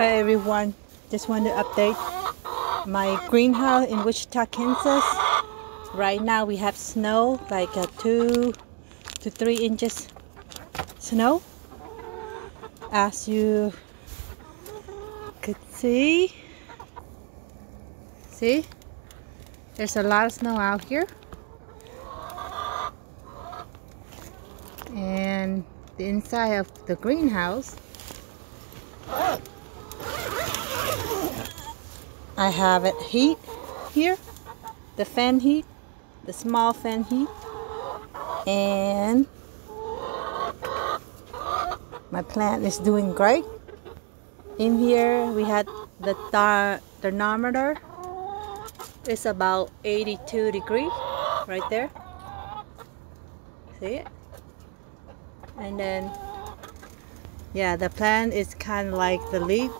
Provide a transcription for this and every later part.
Hi everyone, just want to update my greenhouse in Wichita, Kansas. Right now we have snow, like 2 to 3 inches snow, as you could see. See, there's a lot of snow out here, and the inside of the greenhouse I have it heat here, the fan heat, the small fan heat, and my plant is doing great. In here we had the thermometer. It's about 82 degrees right there. See it? And then yeah, the plant is kind of like the leaf,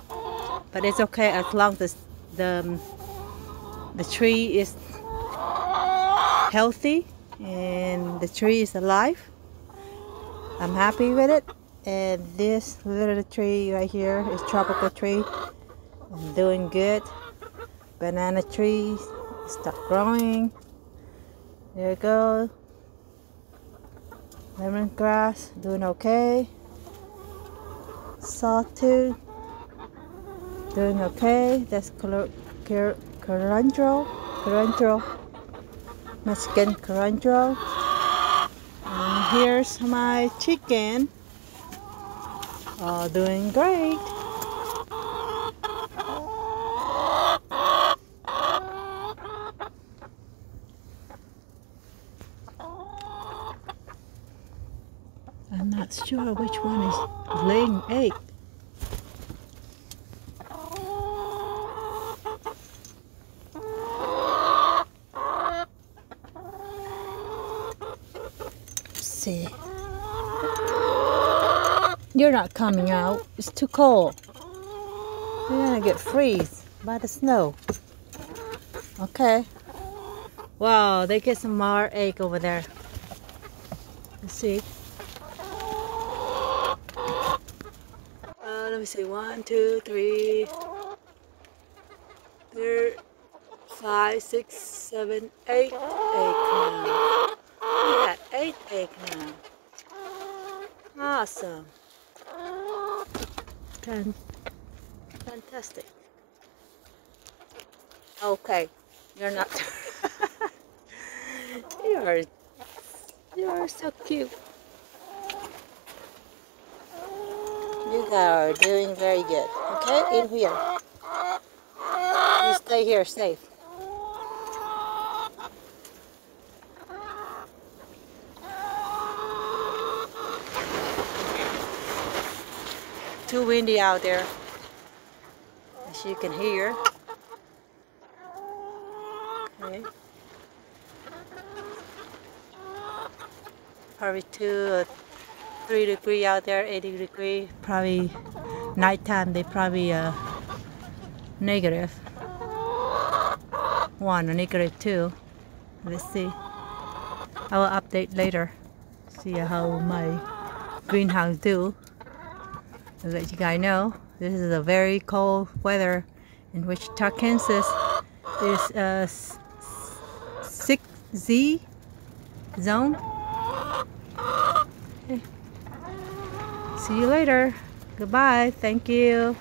but it's okay as long as the tree is healthy and the tree is alive. I'm happy with it. And this little tree right here is tropical tree. I'm doing good. Banana trees start growing. There you go. Lemongrass doing okay. Sawtooth doing okay. That's Carancho, Mexican Carancho. And here's my chicken. All doing great. I'm not sure which one is laying egg. See, you're not coming out. It's too cold. You're gonna get freeze by the snow. Okay. Wow, they get some more egg over there. Let's see. Let me see. 1, 2, 3, 4, 5, 6, 7, 8 egg now. We got 8 egg now. Awesome. Fantastic. Okay, you're not. You are so cute. You guys are doing very good. Okay, in here. You stay here safe. Too windy out there, as you can hear. Okay. Probably 2 or 3 degrees out there, 80 degrees. Probably nighttime they probably -1 or -2. Let's see. I will update later. See how my greenhouse do. I'll let you guys know. This is a very cold weather in Wichita, Kansas. It's a 6Z zone. Okay. See you later. Goodbye. Thank you.